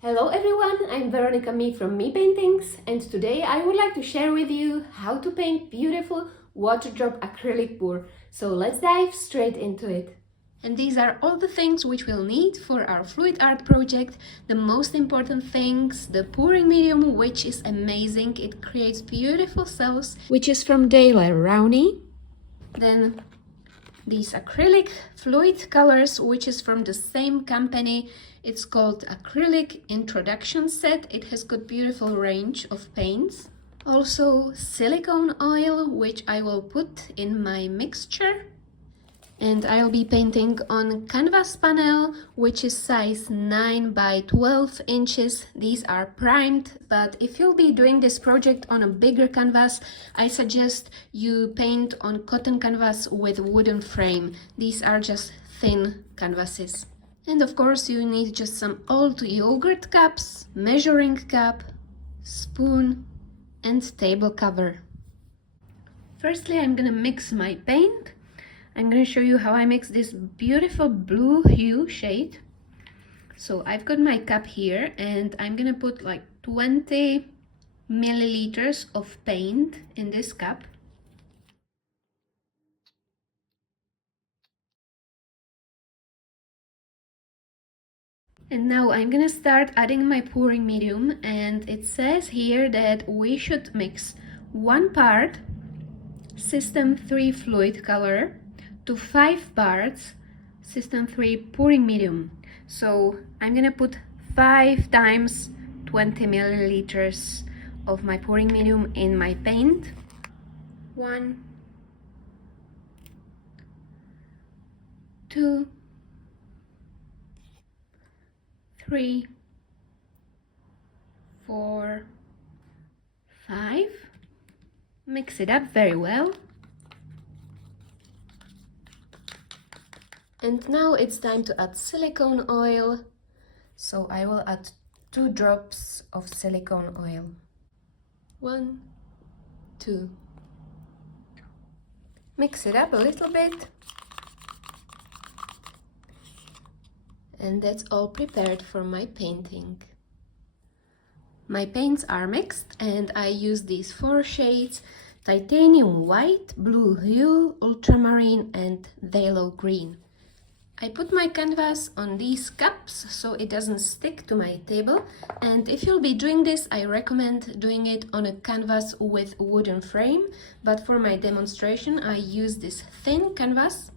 Hello everyone, I'm Veronika Mii from Mii Paintings, and today I would like to share with you how to paint beautiful water drop acrylic pour. So let's dive straight into it. And these are all the things which we'll need for our fluid art project. The most important things: the pouring medium, which is amazing, it creates beautiful cells, which is from Dale Rowney. Then these acrylic fluid colors, which is from the same company. It's called Acrylic Introduction Set. It has got beautiful range of paints. Also silicone oil, which I will put in my mixture. And I'll be painting on canvas panel, which is size 9 by 12 inches. These are primed, but if you'll be doing this project on a bigger canvas, I suggest you paint on cotton canvas with wooden frame. These are just thin canvases. And of course you need just some old yogurt cups, measuring cup, spoon and table cover. Firstly, I'm gonna mix my paint. I'm going to show you how I mix this beautiful blue hue shade. So I've got my cup here and I'm going to put like 20 milliliters of paint in this cup. And now I'm going to start adding my pouring medium, and it says here that we should mix 1 part System 3 fluid color to 5 parts System 3 pouring medium. So I'm gonna put 5 times 20 milliliters of my pouring medium in my paint. 1, 2, 3, 4, 5. Mix it up very well. And now it's time to add silicone oil. So I will add 2 drops of silicone oil. 1, 2. Mix it up a little bit. And that's all prepared for my painting. My paints are mixed and I use these 4 shades: titanium white, blue hue, ultramarine and phthalo green. I put my canvas on these cups so it doesn't stick to my table, and if you'll be doing this, I recommend doing it on a canvas with wooden frame, but for my demonstration I use this thin canvas.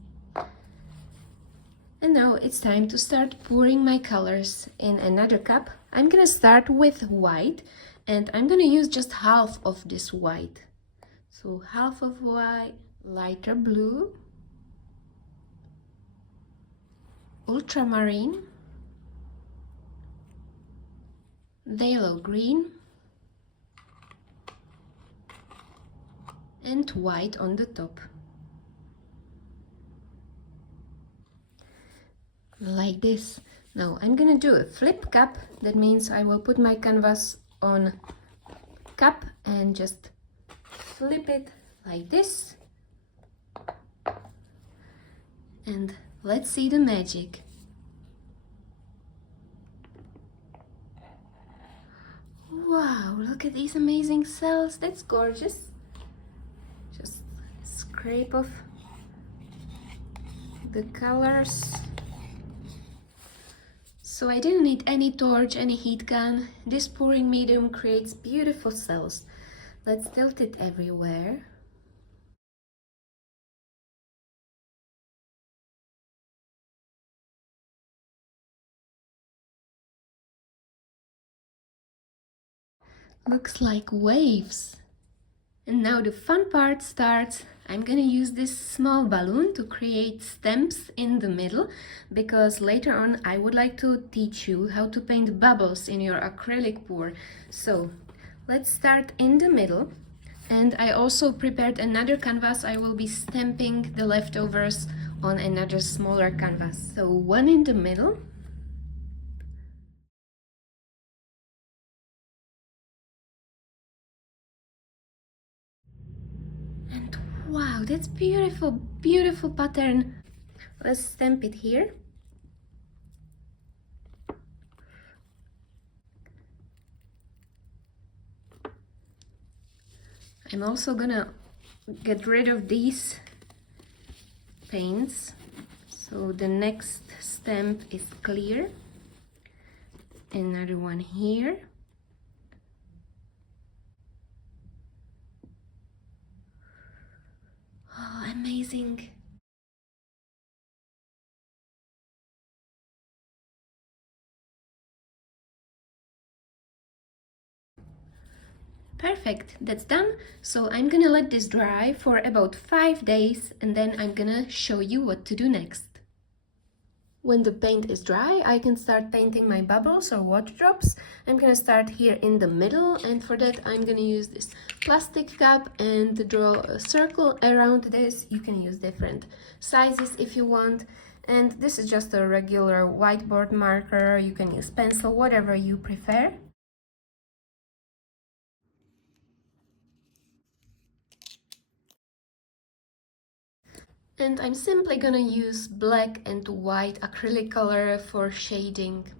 And now it's time to start pouring my colors in another cup. I'm gonna start with white, and I'm gonna use just half of this white. So half of white, lighter blue, ultramarine, phthalo green, and white on the top. Like this. Now I'm gonna do a flip cup. That means I will put my canvas on cup and just flip it like this. And let's see the magic. Wow, look at these amazing cells. That's gorgeous. Just scrape off the colors. So I didn't need any torch, any heat gun. This pouring medium creates beautiful cells. Let's tilt it everywhere. Looks like waves. And now the fun part starts. I'm gonna use this small balloon to create stems in the middle, because later on I would like to teach you how to paint bubbles in your acrylic pour. So let's start in the middle. And I also prepared another canvas. I will be stamping the leftovers on another smaller canvas. So 1 in the middle. And wow, that's beautiful, beautiful pattern. Let's stamp it here. I'm also gonna get rid of these paints, so the next stamp is clear. Another one here. Oh, amazing. Perfect, that's done. So I'm gonna let this dry for about 5 days and then I'm gonna show you what to do next. When the paint is dry, I can start painting my bubbles or water drops. I'm gonna start here in the middle, and for that I'm gonna use this plastic cup and draw a circle around this. You can use different sizes if you want. And this is just a regular whiteboard marker. You can use pencil, whatever you prefer. And I'm simply gonna use black and white acrylic color for shading.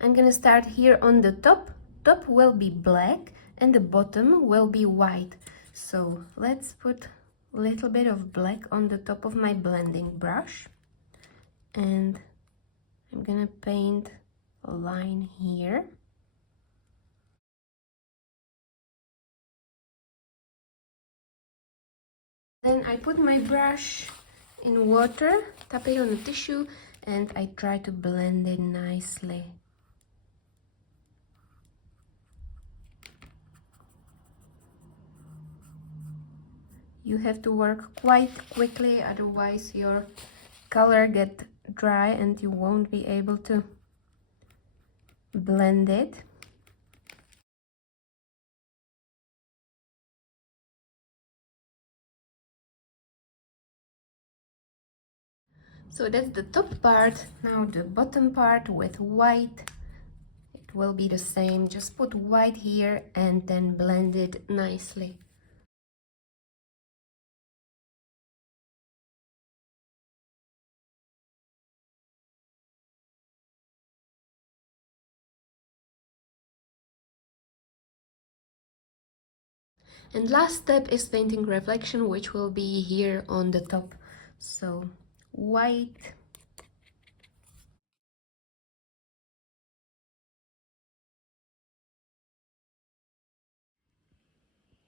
I'm gonna start here on the top. Top will be black and the bottom will be white. So let's put a little bit of black on the top of my blending brush. And I'm gonna paint a line here. Then I put my brush in water, tap it on a tissue, and I try to blend it nicely. You have to work quite quickly, otherwise your color gets dry and you won't be able to blend it. So that's the top part. Now the bottom part with white. It will be the same. Just put white here and then blend it nicely. And last step is painting reflection, which will be here on the top. So white.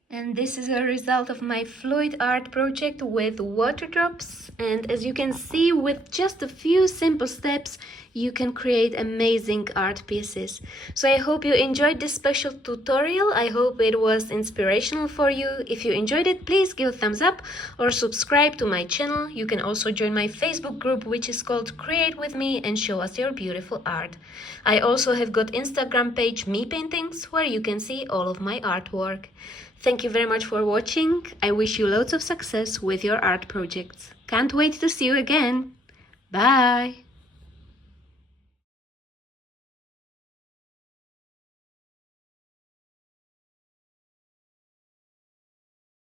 And this is a result of my Fluidart project with water drops. And as you can see, with just a few simple steps, you can create amazing art pieces. So I hope you enjoyed this special tutorial. I hope it was inspirational for you. If you enjoyed it, please give a thumbs up or subscribe to my channel. You can also join my Facebook group, which is called Create With Me, and show us your beautiful art. I also have got Instagram page Mii Paintings, where you can see all of my artwork. Thank you very much for watching. I wish you loads of success with your art projects. Can't wait to see you again. Bye!